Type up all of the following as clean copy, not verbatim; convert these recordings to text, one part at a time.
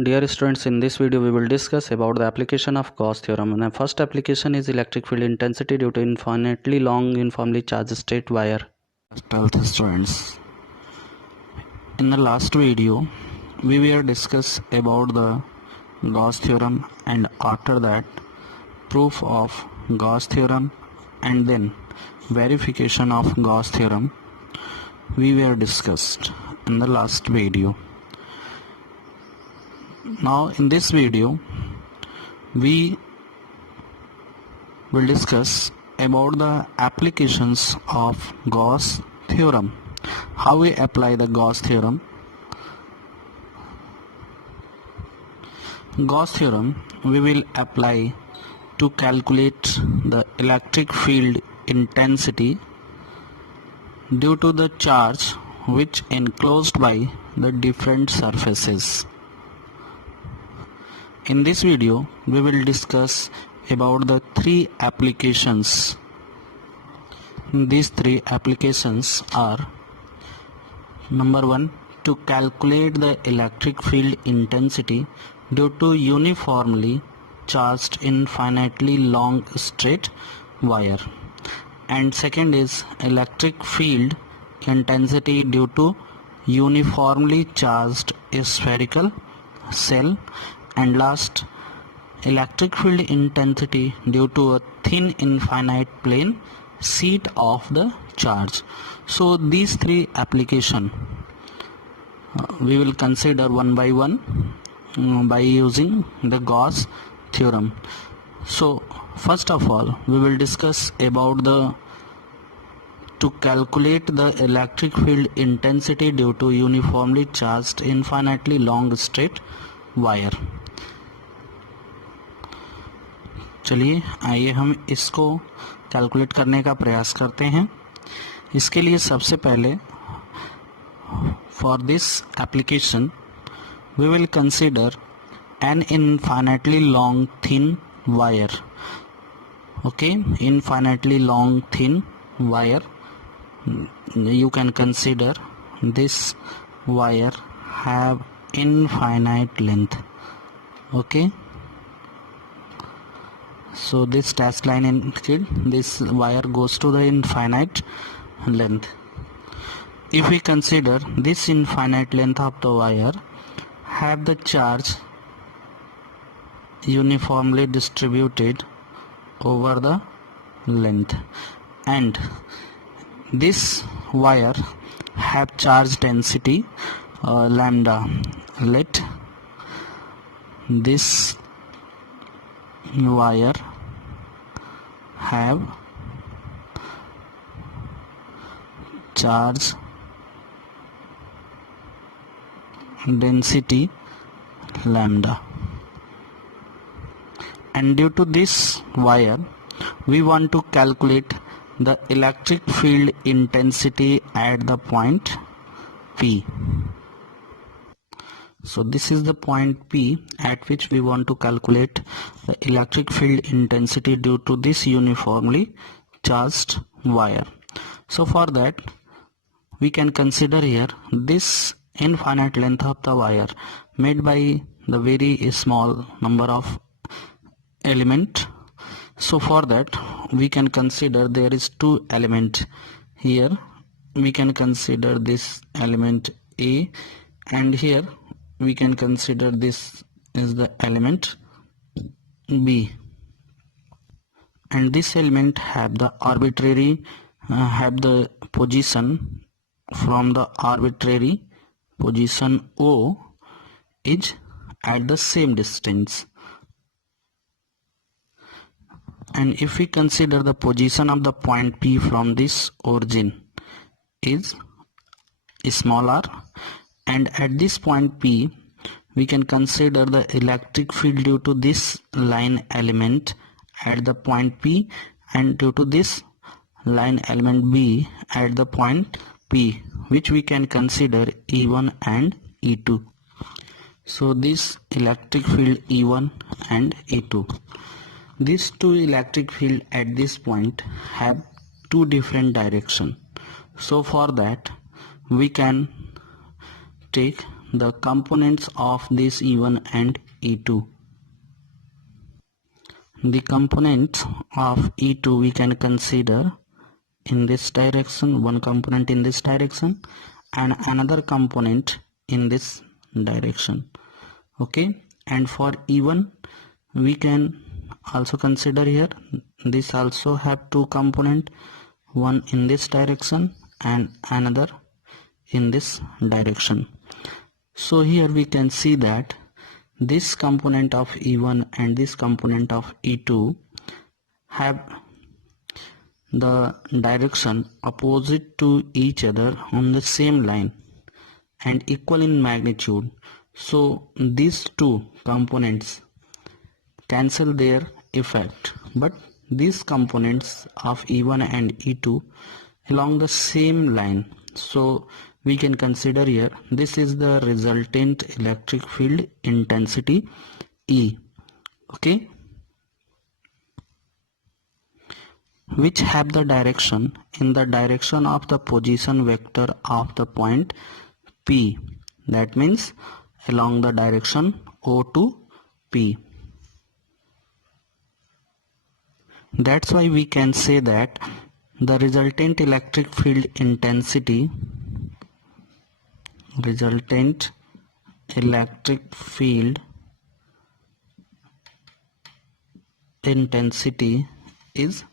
Dear students, in this video we will discuss about the application of Gauss theorem. And the first application is electric field intensity due to infinitely long uniformly charged straight wire. 12th students, in the last video we will discuss about the Gauss theorem, and after that proof of Gauss theorem and then verification of Gauss theorem we were discussed in the last video. Now in this video we will discuss about the applications of Gauss theorem, how we apply the Gauss theorem. Gauss theorem we will apply to calculate the electric field intensity due to the charge which enclosed by the different surfaces. In this video we will discuss about the three applications. These three applications are: number one, to calculate the electric field intensity due to uniformly charged infinitely long straight wire, and second is electric field intensity due to uniformly charged spherical cell, and last, electric field intensity due to a thin infinite plane sheet of the charge. So these three applications we will consider one by one by using the Gauss theorem. So first of all we will discuss about to calculate the electric field intensity due to uniformly charged infinitely long straight wire. चलिए आइए हम इसको calculate करने का प्रयास करते हैं। इसके लिए सबसे पहले for this application we will consider an infinitely long thin wire. Okay, infinitely long thin wire. You can consider this wire have infinite length. Okay, so this dashed line indicates this wire goes to the infinite length. If we consider this infinite length of the wire have the charge uniformly distributed over the length, and this wire have charge density lambda. Let this wire have charge density lambda, and due to this wire we want to calculate the electric field intensity at the point P. So this is the point P at which we want to calculate the electric field intensity due to this uniformly charged wire. So for that we can consider here this infinite length of the wire made by the very small number of element. So for that we can consider there is two element here. We can consider this element A, and here we can consider this is the element B, and this element have the arbitrary have the position from the arbitrary position O is at the same distance. And if we consider the position of the point P from this origin is small r, and at this point P we can consider the electric field due to this line element at the point P, and due to this line element B at the point P, which we can consider E1 and E2. So this electric field E1 and E2. These two electric field at this point have two different directions. So for that we can take the components of this E1 and E2. The components of E2 we can consider in this direction, one component in this direction and another component in this direction. Okay, and for E1 we can also consider here, this also have two component, one in this direction and another in this direction. So here we can see that this component of E1 and this component of E2 have the direction opposite to each other on the same line and equal in magnitude. So these two components cancel their effect, but these components of E1 and E2 along the same line. So we can consider here, this is the resultant electric field intensity E, okay, which have the direction in the direction of the position vector of the point P. That means along the direction O to P. That's why we can say that the resultant electric field intensity is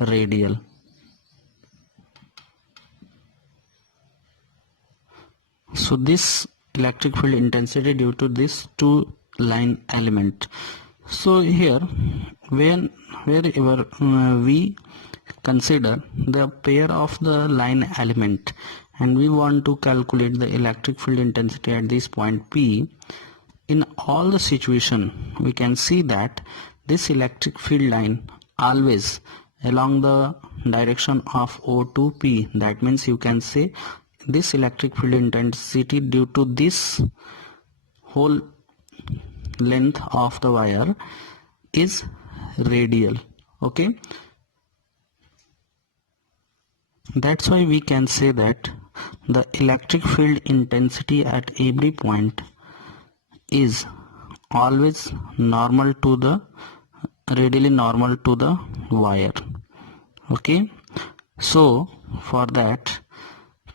radial. So this electric field intensity due to this two line element. So here wherever we consider the pair of the line element and we want to calculate the electric field intensity at this point P, in all the situation we can see that this electric field line always along the direction of O to P. That means you can say this electric field intensity due to this whole length of the wire is radial. Okay, that's why we can say that the electric field intensity at every point is always normal to the radially normal to the wire. Okay, so for that,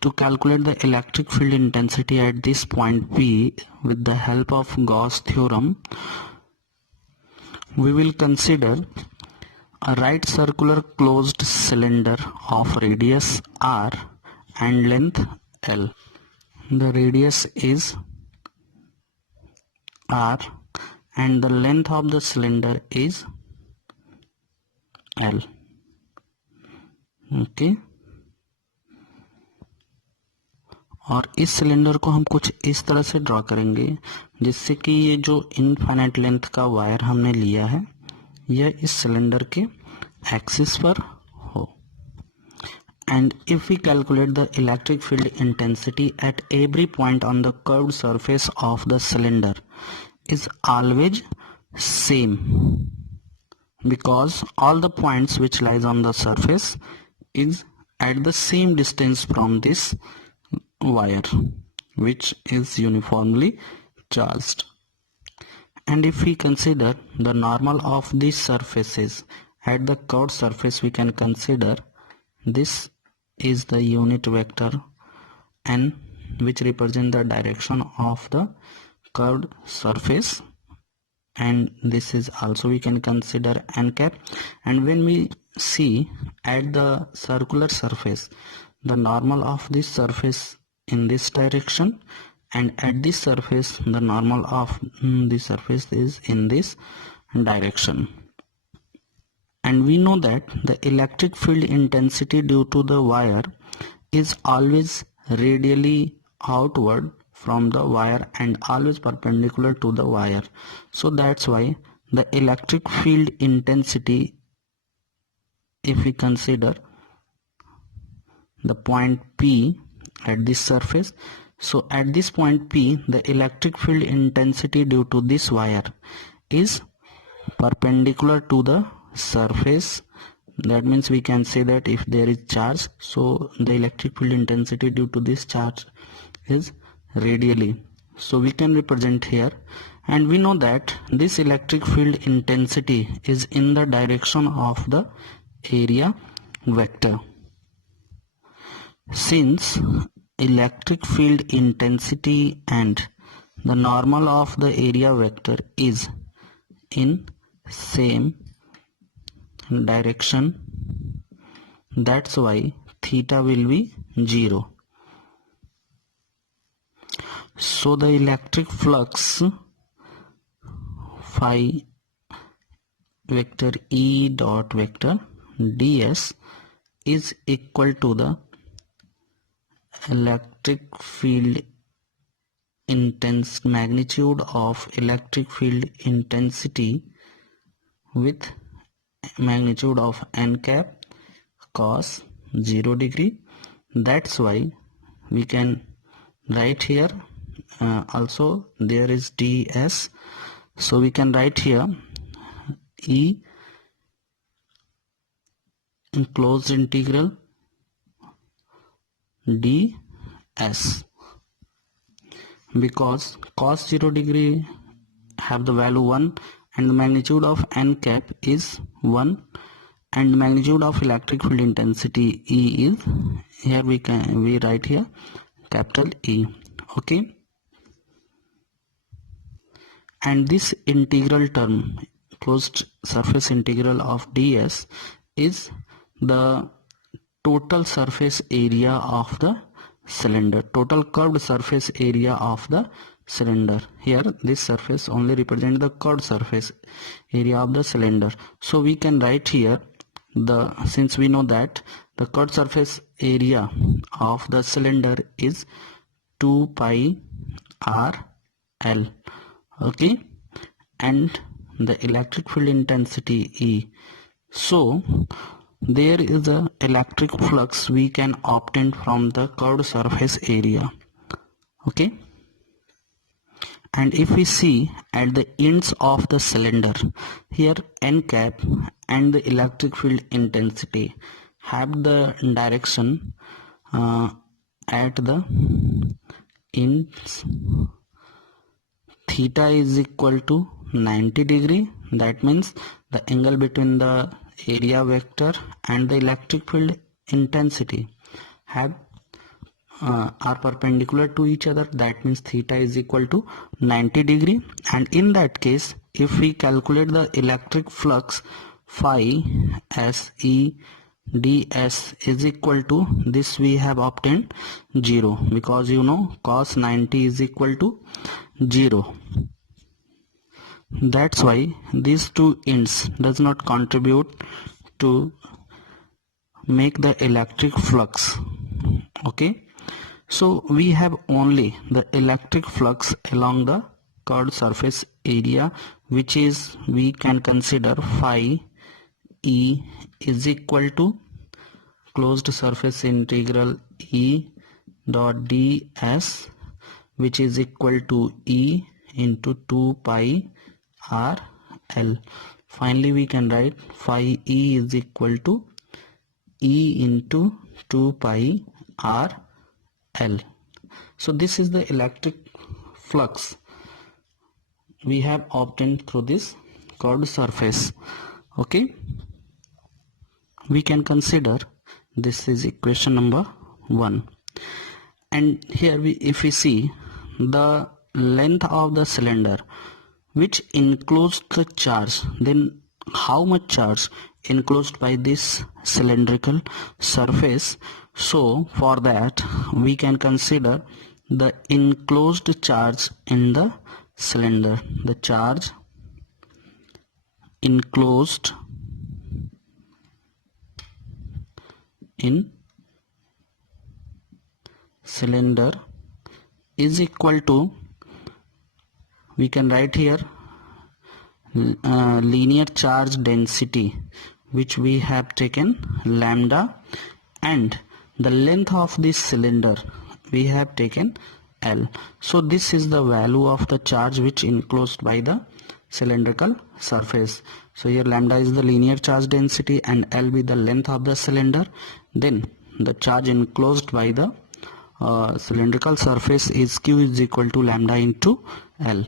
to calculate the electric field intensity at this point P with the help of Gauss theorem, we will consider a right circular closed cylinder of radius R and length L. The radius is R and the length of the cylinder is L. Okay, और इस cylinder को हम कुछ इस तरह से draw करेंगे जिससे कि ये जो इनफाइनाइट लेंथ का वायर हमने लिया है यह इस सिलेंडर के एक्सिस पर हो. And if we calculate the electric field intensity at every point on the curved surface of the cylinder is always same, because all the points which lies on the surface is at the same distance from this wire which is uniformly charged. And if we consider the normal of these surfaces at the curved surface, we can consider this is the unit vector n, which represent the direction of the curved surface, and this is also we can consider n cap. And when we see at the circular surface, the normal of this surface in this direction, and at this surface the normal of this surface is in this direction. And we know that the electric field intensity due to the wire is always radially outward from the wire and always perpendicular to the wire. So that's why the electric field intensity, if we consider the point P at this surface, so at this point P, the electric field intensity due to this wire is perpendicular to the surface. That means we can say that if there is charge, so the electric field intensity due to this charge is radially. So we can represent here, and we know that this electric field intensity is in the direction of the area vector. Since electric field intensity and the normal of the area vector is in same direction, that's why theta will be 0. So the electric flux phi vector E dot vector ds is equal to the electric field magnitude of electric field intensity with magnitude of n cap cos 0 degree. That's why we can write here, also there is ds, so we can write here E closed integral ds, because cos 0 degree have the value 1 and the magnitude of n cap is 1, and magnitude of electric field intensity E is, here we write here capital E. Okay, and this integral term, closed surface integral of ds, is the total surface area of the cylinder, total curved surface area of the cylinder. Here this surface only represents the curved surface area of the cylinder. So we can write here, since we know that the curved surface area of the cylinder is 2 pi r L. Okay, and the electric field intensity E. So there is a electric flux we can obtain from the curved surface area. Okay, and if we see at the ends of the cylinder, here n cap and the electric field intensity have the direction at the ends. Theta is equal to 90 degree. That means the angle between the area vector and the electric field intensity are perpendicular to each other. That means theta is equal to 90 degree, and in that case if we calculate the electric flux phi s E ds is equal to this, we have obtained 0, because you know cos 90 is equal to 0. That's why these two ends does not contribute to make the electric flux. Okay, so we have only the electric flux along the curved surface area, which is, we can consider phi E is equal to closed surface integral E dot ds, which is equal to E into 2 pi r L. Finally we can write phi E is equal to E into 2 pi r L. So this is the electric flux we have obtained through this curved surface. Okay, we can consider this is equation number 1, and here if we see the length of the cylinder which enclosed the charge, then how much charge enclosed by this cylindrical surface. So for that we can consider the enclosed charge in the cylinder, the charge enclosed in cylinder is equal to, we can write here linear charge density, which we have taken lambda, and the length of this cylinder we have taken L. So this is the value of the charge which enclosed by the cylindrical surface. So here lambda is the linear charge density and L be the length of the cylinder, then the charge enclosed by the cylindrical surface is Q is equal to lambda into L.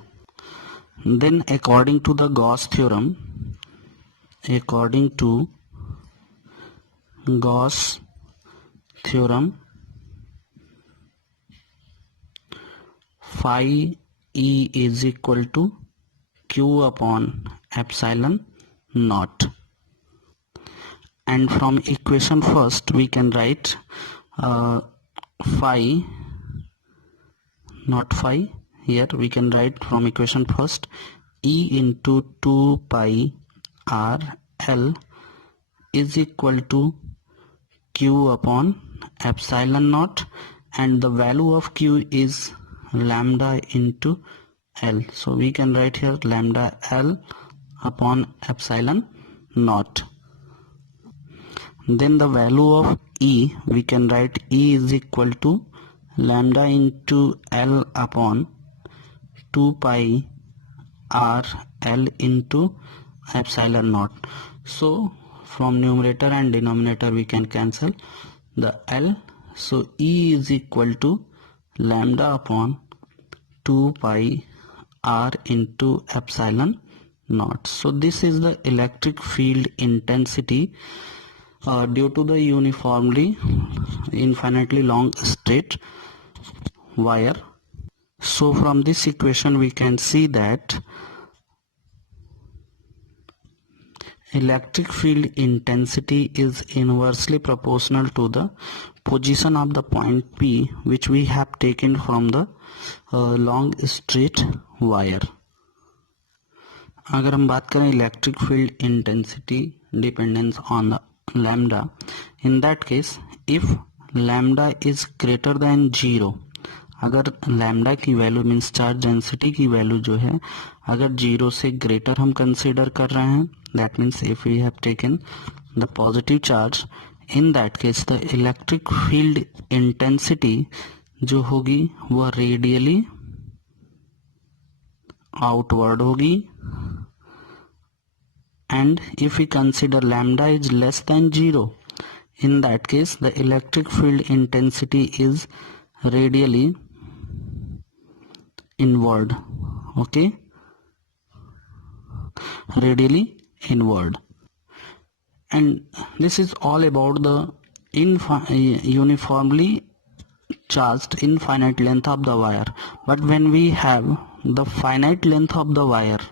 Then according to the Gauss theorem, phi E is equal to Q upon epsilon naught. And from equation first we can write phi, not phi, here we can write from equation first E into 2 pi R L is equal to Q upon epsilon naught, and the value of Q is lambda into L. So we can write here lambda L upon epsilon naught. Then the value of E, we can write E is equal to lambda into L upon 2 pi R L into epsilon naught. So from numerator and denominator we can cancel the L. So E is equal to lambda upon 2 pi R into epsilon naught. So this is the electric field intensity due to the uniformly infinitely long straight wire. So from this equation we can see that electric field intensity is inversely proportional to the position of the point P, which we have taken from the long straight wire. अगर हम बात करें electric field intensity dependence on lambda, in that case if lambda is greater than 0, अगर lambda की value means charge density की value जो है अगर 0 से ग्रेटर हम कंसीडर कर रहे हैं, that means if we have taken the positive charge, in that case the electric field intensity जो होगी वह रेडियली आउटवर्ड होगी. And if we consider lambda is less than 0, in that case the electric field intensity is radially inward. Okay, radially inward. And this is all about the uniformly charged infinite length of the wire. But when we have the finite length of the wire,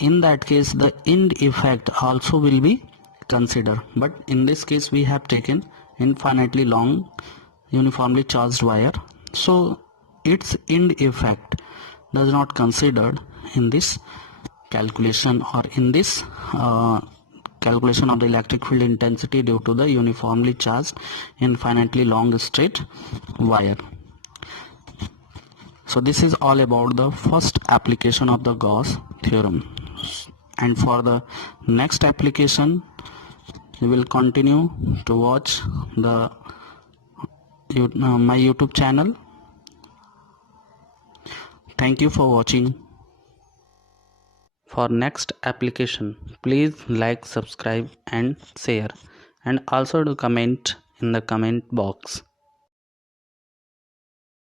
in that case the end effect also will be considered. But in this case we have taken infinitely long uniformly charged wire, so its end effect does not considered in this calculation or in this calculation of the electric field intensity due to the uniformly charged infinitely long straight wire. So this is all about the first application of the Gauss theorem. And for the next application you will continue to watch the my YouTube channel. Thank you for watching. For next application, please like, subscribe and share, and also do comment in the comment box.